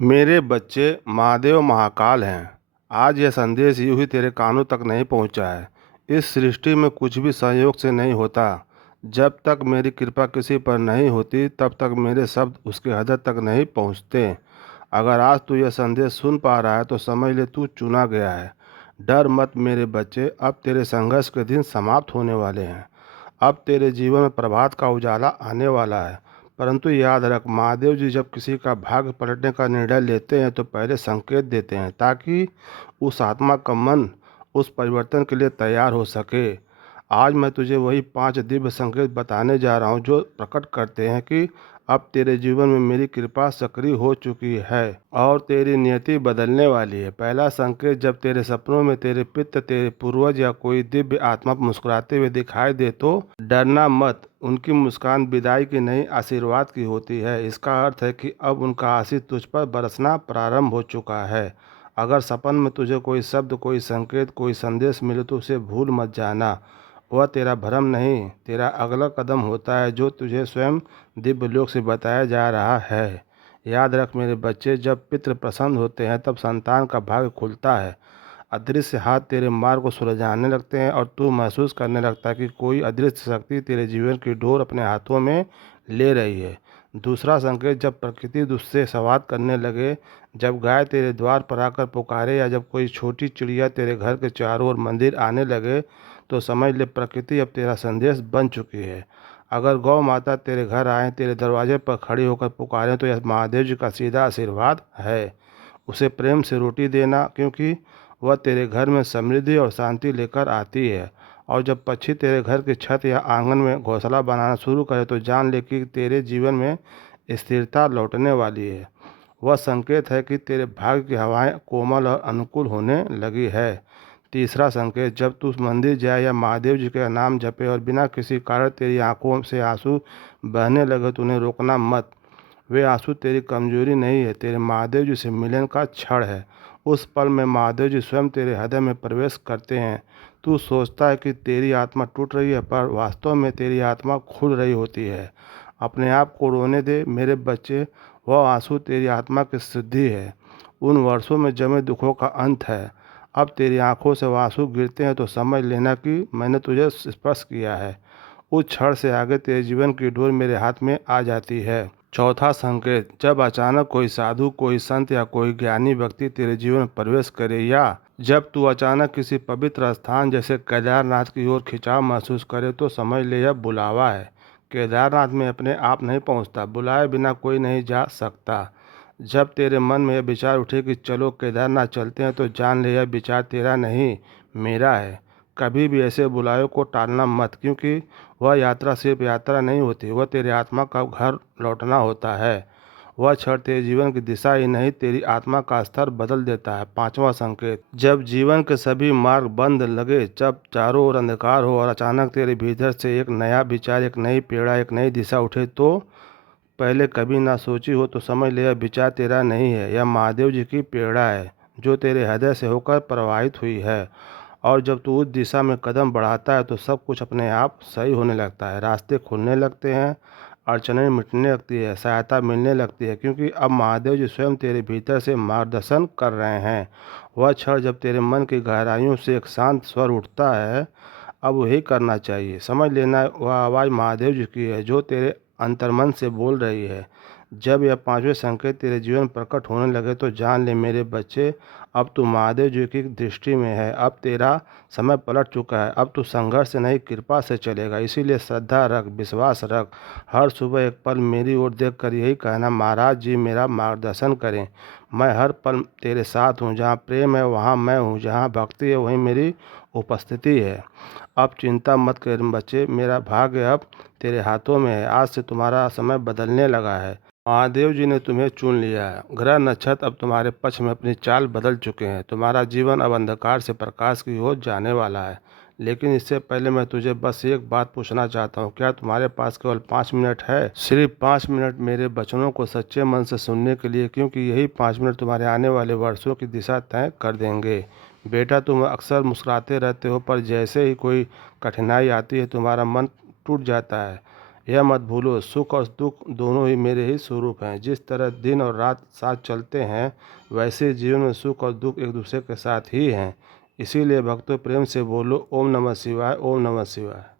मेरे बच्चे महादेव महाकाल हैं। आज यह संदेश यूं ही तेरे कानों तक नहीं पहुंचा है। इस सृष्टि में कुछ भी संयोग से नहीं होता। जब तक मेरी कृपा किसी पर नहीं होती तब तक मेरे शब्द उसके हृदय तक नहीं पहुंचते। अगर आज तू यह संदेश सुन पा रहा है तो समझ ले तू चुना गया है। डर मत मेरे बच्चे, अब तेरे संघर्ष के दिन समाप्त होने वाले हैं। अब तेरे जीवन में प्रभात का उजाला आने वाला है। परंतु याद रख, महादेव जी जब किसी का भाग्य पलटने का निर्णय लेते हैं तो पहले संकेत देते हैं ताकि उस आत्मा का मन उस परिवर्तन के लिए तैयार हो सके। आज मैं तुझे वही 5 दिव्य संकेत बताने जा रहा हूँ जो प्रकट करते हैं कि अब तेरे जीवन में मेरी कृपा सक्रिय हो चुकी है और तेरी नियति बदलने वाली है। पहला संकेत, जब तेरे सपनों में तेरे पिता, तेरे पूर्वज या कोई दिव्य आत्मा मुस्कुराते हुए दिखाई दे तो डरना मत। उनकी मुस्कान विदाई की नहीं, आशीर्वाद की होती है। इसका अर्थ है कि अब उनका आशीष तुझ पर बरसना प्रारंभ हो चुका है। अगर सपन में तुझे कोई शब्द, कोई संकेत, कोई संदेश मिले तो उसे भूल मत जाना। वह तेरा भ्रम नहीं, तेरा अगला कदम होता है जो तुझे स्वयं दिव्य लोक से बताया जा रहा है। याद रख मेरे बच्चे, जब पितृ प्रसन्न होते हैं तब संतान का भाग्य खुलता है। अदृश्य हाथ तेरे मार्ग को सुलझाने लगते हैं और तू महसूस करने लगता है कि कोई अदृश्य शक्ति तेरे जीवन की डोर अपने हाथों में ले रही है। दूसरा संकेत, जब प्रकृति तुझसे संवाद करने लगे, जब गाय तेरे द्वार पर आकर पुकारे या जब कोई छोटी चिड़िया तेरे घर के चारों ओर मंदिर आने लगे, तो समझ ले प्रकृति अब तेरा संदेश बन चुकी है। अगर गौ माता तेरे घर आए, तेरे दरवाजे पर खड़ी होकर पुकारें, तो यह महादेव जी का सीधा आशीर्वाद है। उसे प्रेम से रोटी देना, क्योंकि वह तेरे घर में समृद्धि और शांति लेकर आती है। और जब पक्षी तेरे घर की छत या आंगन में घोंसला बनाना शुरू करे तो जान ले कि तेरे जीवन में स्थिरता लौटने वाली है। वह संकेत है कि तेरे भाग्य की हवाएं कोमल और अनुकूल होने लगी है। तीसरा संकेत, जब तू मंदिर जाए या महादेव जी का नाम जपे और बिना किसी कारण तेरी आंखों से आंसू बहने लगे तो उन्हें रोकना मत। वे आंसू तेरी कमजोरी नहीं है, तेरे महादेव जी से मिलन का क्षण है। उस पल में महादेव जी स्वयं तेरे हृदय में प्रवेश करते हैं। तू सोचता है कि तेरी आत्मा टूट रही है, पर वास्तव में तेरी आत्मा खुल रही होती है। अपने आप को रोने दे मेरे बच्चे, वह आंसू तेरी आत्मा की शुद्धि है, उन वर्षों में जमे दुखों का अंत है। अब तेरी आंखों से वह आंसू गिरते हैं तो समझ लेना कि मैंने तुझे स्पर्श किया है। उस क्षण से आगे तेरे जीवन की डोर मेरे हाथ में आ जाती है। चौथा संकेत, जब अचानक कोई साधु, कोई संत या कोई ज्ञानी व्यक्ति तेरे जीवन में प्रवेश करे या जब तू अचानक किसी पवित्र स्थान जैसे केदारनाथ की ओर खिंचाव महसूस करे तो समझ ले यह बुलावा है। केदारनाथ में अपने आप नहीं पहुंचता, बुलाए बिना कोई नहीं जा सकता। जब तेरे मन में यह विचार उठे कि चलो केदारनाथ चलते हैं, तो जान ले यह विचार तेरा नहीं, मेरा है। कभी भी ऐसे बुलावे को टालना मत, क्योंकि वह यात्रा सिर्फ यात्रा नहीं होती, वह तेरी आत्मा का घर लौटना होता है। वह क्षण तेरे जीवन की दिशा ही नहीं, तेरी आत्मा का स्तर बदल देता है। पांचवा संकेत, जब जीवन के सभी मार्ग बंद लगे, जब चारों ओर अंधकार हो और अचानक तेरे भीतर से एक नया विचार, एक नई पीड़ा, एक नई दिशा उठे तो पहले कभी ना सोची हो, तो समझ ले यह विचार तेरा नहीं है, यह महादेव जी की पीड़ा है जो तेरे हृदय से होकर प्रवाहित हुई है। और जब तू उस दिशा में कदम बढ़ाता है तो सब कुछ अपने आप सही होने लगता है। रास्ते खुलने लगते हैं, अड़चनें मिटने लगती है, सहायता मिलने लगती है, क्योंकि अब महादेव जी स्वयं तेरे भीतर से मार्गदर्शन कर रहे हैं। वह क्षण जब तेरे मन की गहराइयों से एक शांत स्वर उठता है, अब वही करना चाहिए। समझ लेना वह आवाज़ महादेव जी की है जो तेरे अंतर्मन से बोल रही है। जब यह पांचवें संकेत तेरे जीवन में प्रकट होने लगे तो जान ले मेरे बच्चे, अब तू महादेव जी की दृष्टि में है। अब तेरा समय पलट चुका है। अब तू संघर्ष से नहीं, कृपा से चलेगा। इसीलिए श्रद्धा रख, विश्वास रख। हर सुबह एक पल मेरी ओर देख कर यही कहना, महाराज जी मेरा मार्गदर्शन करें। मैं हर पल तेरे साथ हूँ। जहाँ प्रेम है वहाँ मैं हूँ, जहाँ भक्ति है वहीं मेरी उपस्थिति है। अब चिंता मत कर बच्चे, मेरा भाग्य अब तेरे हाथों में है। आज से तुम्हारा समय बदलने लगा है। महादेव जी ने तुम्हें चुन लिया है। ग्रह नक्षत्र अब तुम्हारे पक्ष में अपनी चाल बदल चुके हैं। तुम्हारा जीवन अब अंधकार से प्रकाश की ओर जाने वाला है। लेकिन इससे पहले मैं तुझे बस एक बात पूछना चाहता हूँ, क्या तुम्हारे पास केवल 5 मिनट है? सिर्फ 5 मिनट मेरे वचनों को सच्चे मन से सुनने के लिए, क्योंकि यही 5 मिनट तुम्हारे आने वाले वर्षों की दिशा तय कर देंगे। बेटा, तुम अक्सर मुस्कुराते रहते हो, पर जैसे ही कोई कठिनाई आती है तुम्हारा मन टूट जाता है। यह मत भूलो, सुख और दुख दोनों ही मेरे ही स्वरूप हैं। जिस तरह दिन और रात साथ चलते हैं, वैसे जीवन में सुख और दुख एक दूसरे के साथ ही हैं। इसीलिए भक्तों, प्रेम से बोलो, ओम नमः शिवाय, ओम नमः शिवाय।